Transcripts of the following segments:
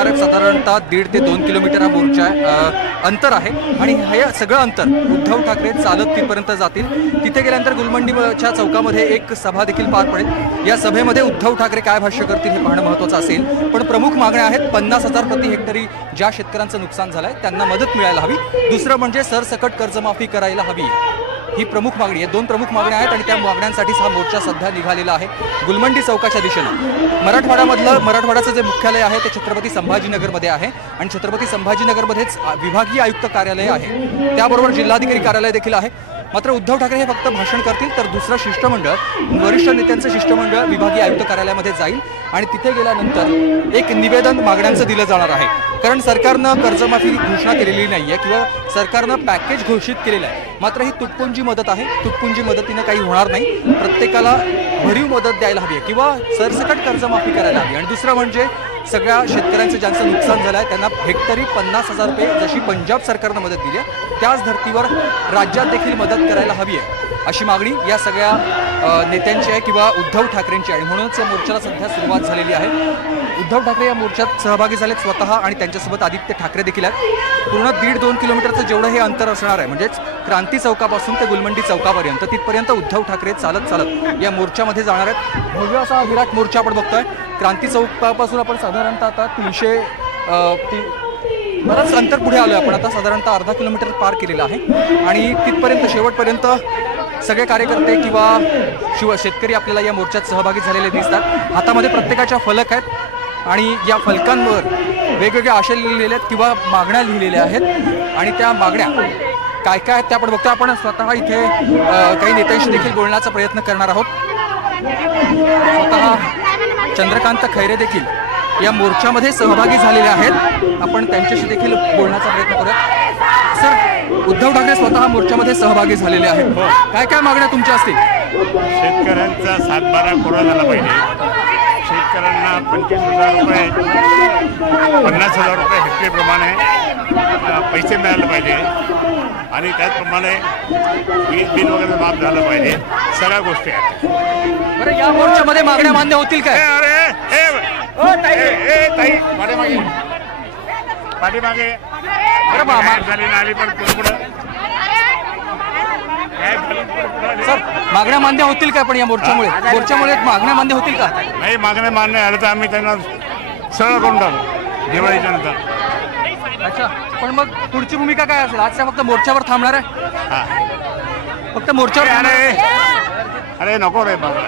सुमारे साधारणतः 1.5 ते 2 किलोमीटर हा मोर्चा अंतर आहे आणि हे सगळं अंतर उद्धव ठाकरे चालत तिथपर्यंत जातील। तिथे गेल्यानंतर गुलमंडीच्या चौकामध्ये एक सभा देखील पार पडेल। या सभेमध्ये उद्धव ठाकरे काय भाष्य करतील हे पाहणं महत्त्वाचं असेल। पण प्रमुख मागण्या आहेत 50,000 प्रति हेक्टरी ज्या शेतकऱ्यांचं नुकसान झालंय त्यांना मदत मिळायला हवी, दुसरं म्हणजे सरसकट कर्जमाफी करायला हवी, ही प्रमुख मागणी आहे। दोन प्रमुख मागण्या आहेत आणि त्या मागण्यांसाठीच हा मोर्चा सध्या निघालेला आहे गुलमंडी चौकाच्या दिशेने। मराठवाड्याचं जे मुख्यालय आहे ते छत्रपती संभाजीनगरमध्ये आहे आणि छत्रपती संभाजीनगरमध्येच विभागीय आयुक्त कार्यालय आहे, त्याबरोबर जिल्हाधिकारी कार्यालय देखील आहे। मात्र उद्धव ठाकरे हे फक्त भाषण करतील तर दुसरं शिष्टमंडळ, वरिष्ठ नेत्यांचं शिष्टमंडळ विभागीय आयुक्त कार्यालयामध्ये जाईल आणि तिथे गेल्यानंतर एक निवेदन मागण्यांचं दिलं जाणार आहे। कारण सरकारनं कर्जमाफी घोषणा केलेली नाहीये किंवा सरकारनं पॅकेज घोषित केलेलं आहे, मात्र ही तुटपुंजी मदत आहे। तुटपुंजी मदतीने काही होणार नाही, प्रत्येकाला भरीव मदत द्यायला हवी किंवा सरसकट कर्जमाफी करायला हवी। आणि दुसरं म्हणजे सगळ्या शेतकऱ्यांचं ज्यांचं नुकसान झालं आहे त्यांना हेक्टरी 50,000 रुपये जशी पंजाब सरकारनं मदत दिली आहे त्याच धर्तीवर राज्यात देखील मदत करायला हवी आहे, अशी मागणी या सगळ्या नेत्यांची आहे किंवा उद्धव ठाकरेंची आहे। म्हणूनच या मोर्चाला सध्या सुरुवात झालेली आहे। उद्धव ठाकरे या मोर्चात सहभागी झालेत स्वतः आणि त्यांच्यासोबत आदित्य ठाकरे देखील आहेत। पूर्ण 1.5-2 किलोमीटरचं जेवढं हे अंतर असणार आहे म्हणजेच क्रांती चौकापासून ते गुलमंडी चौकापर्यंत तिथपर्यंत उद्धव ठाकरे चालत या मोर्चामध्ये जाणार आहेत। भव्य असा विराट मोर्चा आपण बघतोय। क्रांती चौकापासून आपण साधारणतः आता 300 बरंच अंतर पुढे आलोय आपण, आता साधारणतः अर्धा किलोमीटर पार केलेलं आहे आणि तिथपर्यंत शेवटपर्यंत सगळे कार्यकर्ते किंवा शेतकरी आपल्याला या मोर्चात सहभागी झालेले दिसतात। हातामध्ये प्रत्येकाच्या फलक आहेत आणि या फलकांवर वेगवेगळ्या आशय लिहिलेल्या आहेत किंवा मागण्या लिहिलेल्या आहेत आणि त्या मागण्या काय काय आहेत त्या आपण बघतो। आपण स्वतः इथे काही नेत्यांशी देखील बोलण्याचा प्रयत्न करणार आहोत। स्वतः चंद्रकांत खैरे देखील या मोर्चामध्ये सहभागी झालेले आहेत, आपण त्यांच्याशी देखील बोलण्याचा प्रयत्न करूया। सर, उद्धव ठाकरे स्वतः मोर्चामध्ये सहभागी झालेले आहेत, काय काय मागण्या तुमच्या असतील? शेतकऱ्यांचा 7-12 कोरा झाला पाहिजे, शेतकऱ्यांना 25,000 रुपये 50,000 रुपये हेक्टरप्रमाणे पैसे मिळाले पाहिजे आणि त्याचप्रमाणे वीज बिल वगैरे माफ झालं पाहिजे, सगळ्या गोष्टी आहेत। बरं, या मोर्चामध्ये मागण्या मान्य होतील काय? ताई पाठीमागे झाली नाली पण पुढे सर, मागण्या मान्य होतील का पण या मोर्चामुळे मागण्या मान्य होतील का? नाही, मागण्या मान्य आलं तर आम्ही त्यांना सरळ करून टाकू दिवाळीच्या नंतर। अच्छा, पण मग पुढची भूमिका काय असेल? आजच्या फक्त मोर्चावर थांबणार आहे? फक्त मोर्चावर? अरे नको रे बाबा।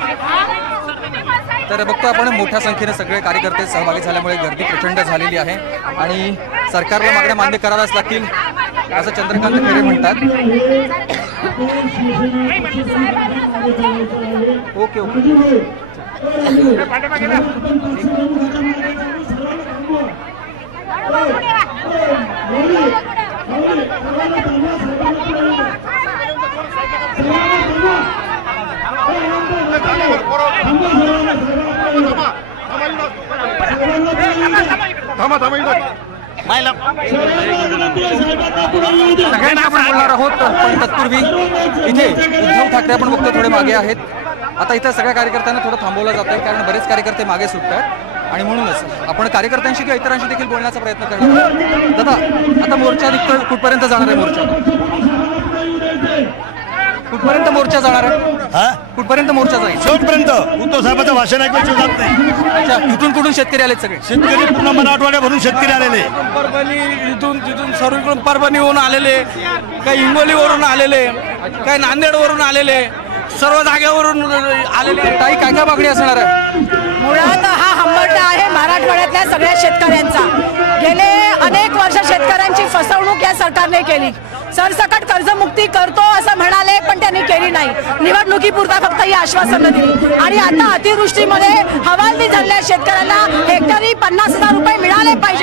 तर बघतो आपण मोठ्या संख्येने सगळे कार्यकर्ते सहभागी झाल्यामुळे गर्दी प्रचंड झालेली आहे आणि सरकारला मागण्या मान्य कराव्याच लागतील असं चंद्रकांत खैरे म्हणतात। ओके ओके, सगळ्यांना आपण बोलणार आहोत, पण तत्पूर्वी इथे उद्धव ठाकरे आपण बघतो थोडे मागे आहेत। आता इथं सगळ्या कार्यकर्त्यांना थोडं थांबवलं जात आहे कारण बरेच कार्यकर्ते मागे सुटतात आणि म्हणूनच आपण कार्यकर्त्यांशी किंवा इतरांशी देखील बोलण्याचा प्रयत्न करणार आहोत। दादा, आता मोर्चा कुठपर्यंत जाणार आहे? कुठपर्यंत मोर्चा जाणार आहे? कुठपर्यंत मोर्चा जाईल? शेवटपर्यंत उद्धव साहेबांचं भाषण ऐकून जात नाही। अच्छा, इथून कुठून शेतकरी आलेत? सगळे शेतकरी पूर्ण मराठवाड्याभरून शेतकरी आलेले, परभणी तिथून सर्वीकडून परभणीवरून आलेले, काही हिंगोलीवरून आलेले, काही नांदेडवरून आलेले, सर्व जागेवरून आलेले। काही काय काय मागणी असणार आहे? मुळात हा हंबरडा आहे मराठवाड्यातल्या सगळ्या शेतकऱ्यांचा। गेले अनेक वर्ष शेतकऱ्यांची फसवणूक या सरकारने केली। सरसकट कर्जमुक्ती करतो असं म्हणाले पण त्यांनी केली नाही, निवडणुकीपुरता फक्त ही आश्वासनं दिली आणि आता अतिवृष्टीमध्ये हवालदिल झालेल्या शेतकऱ्यांना हेक्टरी 50,000 रुपये मिळाले पाहिजे।